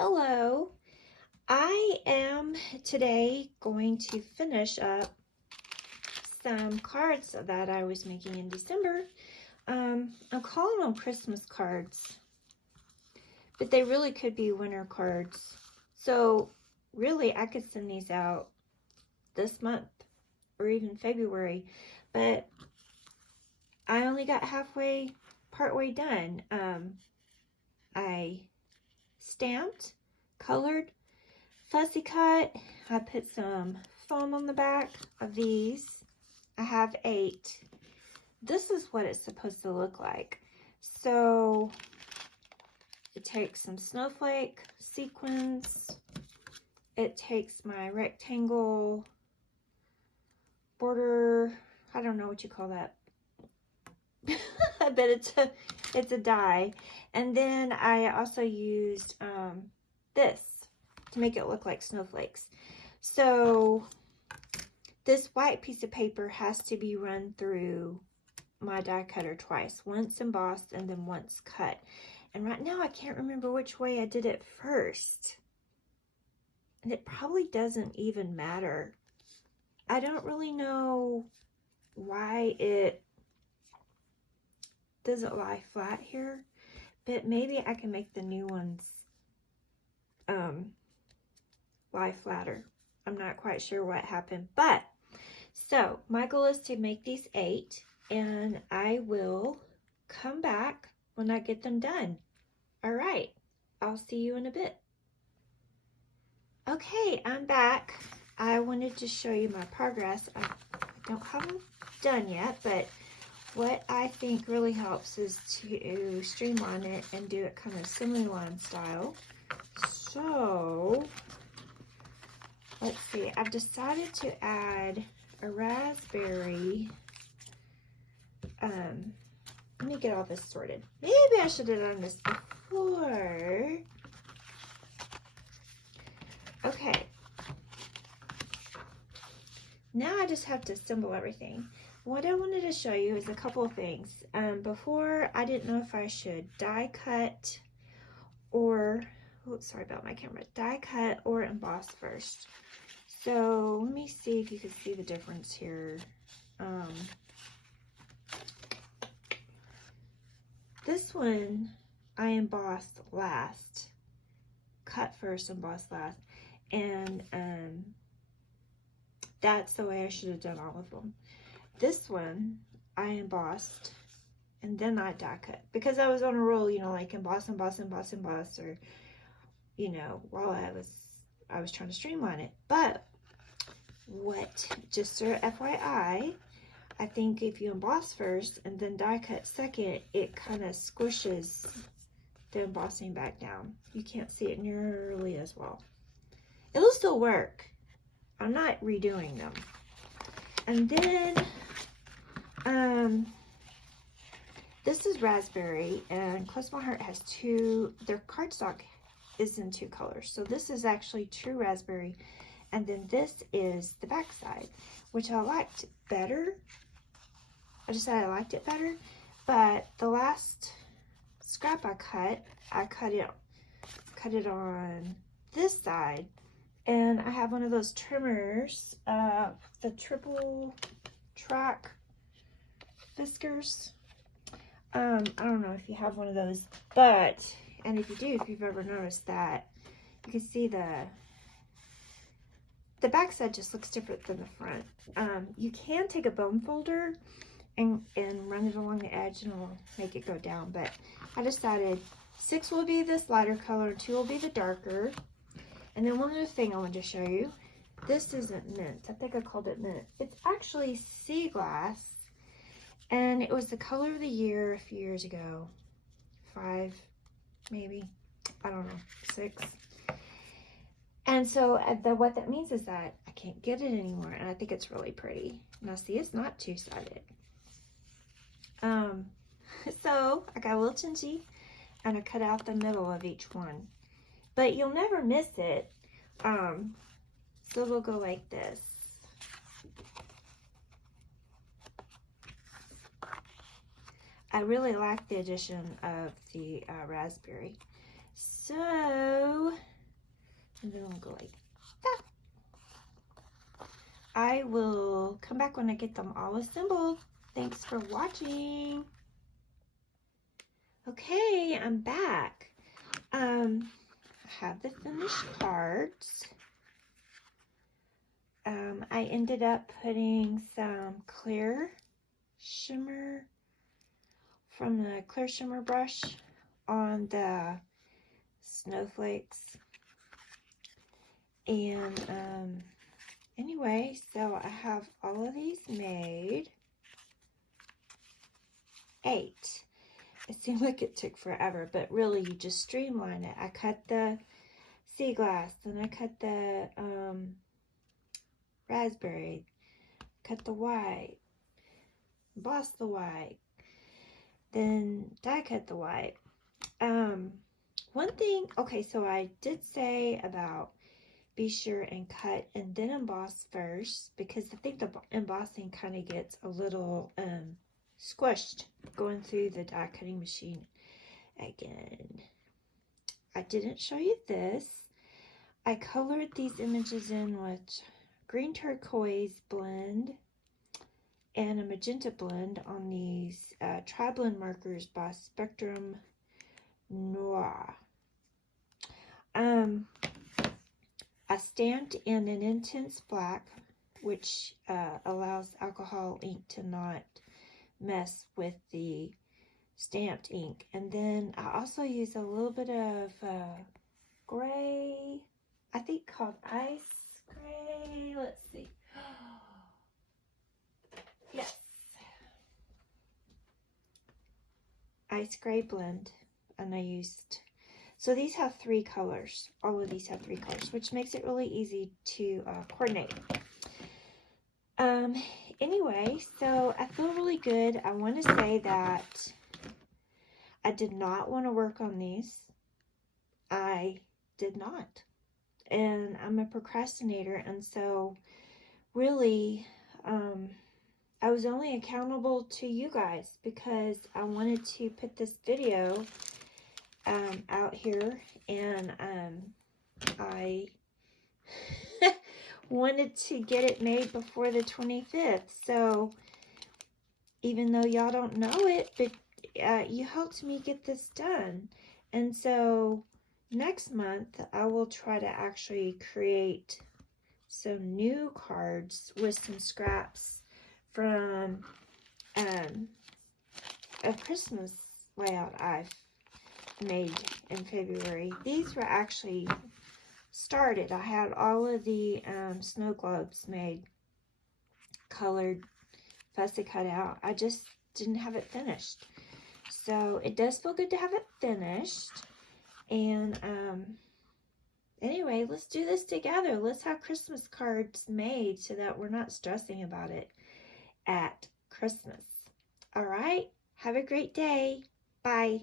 Hello, I am today going to finish up some cards that I was making in December. I'm calling them Christmas cards, but they really could be winter cards. So really I could send these out this month or even February, but I only got partway done. I stamped, colored, fussy cut. I put some foam on the back of these. I have 8. This is what it's supposed to look like. So it takes some snowflake sequins. It takes my rectangle border. I don't know what you call that. I bet it's a die. And then I also used this to make it look like snowflakes. So this white piece of paper has to be run through my die cutter twice, once embossed and then once cut. And right now I can't remember which way I did it first. And it probably doesn't even matter. I don't really know why it doesn't lie flat here, but maybe I can make the new ones lie flatter. I'm not quite sure what happened, but so my goal is to make these 8, and I will come back when I get them done. All right, I'll see you in a bit. Okay, I'm back. I wanted to show you my progress. I don't have them done yet, but what I think really helps is to streamline it and do it kind of semi-line style. So let's see, I've decided to add a raspberry. Let me get all this sorted. Maybe I should have done this before. Okay. Now I just have to assemble everything. What I wanted to show you is a couple of things. Before, I didn't know if I should die cut or, oh, sorry about my camera, die cut or emboss first. So let me see if you can see the difference here. This one I embossed last, cut first, embossed last, and that's the way I should have done all of them. This one I embossed and then I die cut because I was on a roll, you know, like emboss, emboss, emboss, emboss, or you know, while I was trying to streamline it. But just so FYI, I think if you emboss first and then die cut second, it kind of squishes the embossing back down. You can't see it nearly as well. It'll still work. I'm not redoing them. And then this is raspberry, and Close My Heart has their cardstock is in 2 colors. So this is actually true raspberry, and then this is the back side, which I liked better. I decided I liked it better, but the last scrap I cut it on this side, and I have one of those trimmers, the triple track whiskers. I don't know if you have one of those, but, and if you do, if you've ever noticed that, you can see the back side just looks different than the front. You can take a bone folder and run it along the edge and it'll make it go down, but I decided 6 will be this lighter color, 2 will be the darker. And then one other thing I wanted to show you, this isn't mint. I think I called it mint. It's actually sea glass, and it was the color of the year a few years ago. 5, maybe, I don't know, 6. And so what that means is that I can't get it anymore, and I think it's really pretty. Now see, it's not 2-sided. So I got a little tinsy, and I cut out the middle of each one. But you'll never miss it. So we'll go like this. I really like the addition of the raspberry. So, and then I'll go like that. I will come back when I get them all assembled. Thanks for watching. Okay, I'm back. I have the finished cards. I ended up putting some clear shimmer from the clear shimmer brush on the snowflakes. And anyway, so I have all of these made. 8. It seemed like it took forever, but really you just streamline it. I cut the sea glass, then I cut the raspberry, cut the white, emboss the white, then die cut the white. One thing, okay, so I did say about be sure and cut and then emboss first, because I think the embossing kind of gets a little squished going through the die cutting machine again. I didn't show you this. I colored these images in with green turquoise blend and a magenta blend on these tri-blend markers by Spectrum Noir. I stamped in an intense black, which allows alcohol ink to not mess with the stamped ink. And then I also use a little bit of gray, I think called ice gray. Let's see. Yes. Ice gray blend. And I used, so these have 3 colors. All of these have 3 colors, which makes it really easy to coordinate. Anyway, so I feel really good. I want to say that I did not want to work on these. I did not. And I'm a procrastinator, and so really I was only accountable to you guys because I wanted to put this video out here, and I wanted to get it made before the 25th. So even though y'all don't know it, but you helped me get this done. And so next month I will try to actually create some new cards with some scraps from a Christmas layout I've made in February. These were actually started. I had all of the snow globes made, colored, fussy cut out. I just didn't have it finished. So it does feel good to have it finished. And anyway, let's do this together. Let's have Christmas cards made so that we're not stressing about it at Christmas. All right? Have a great day. Bye.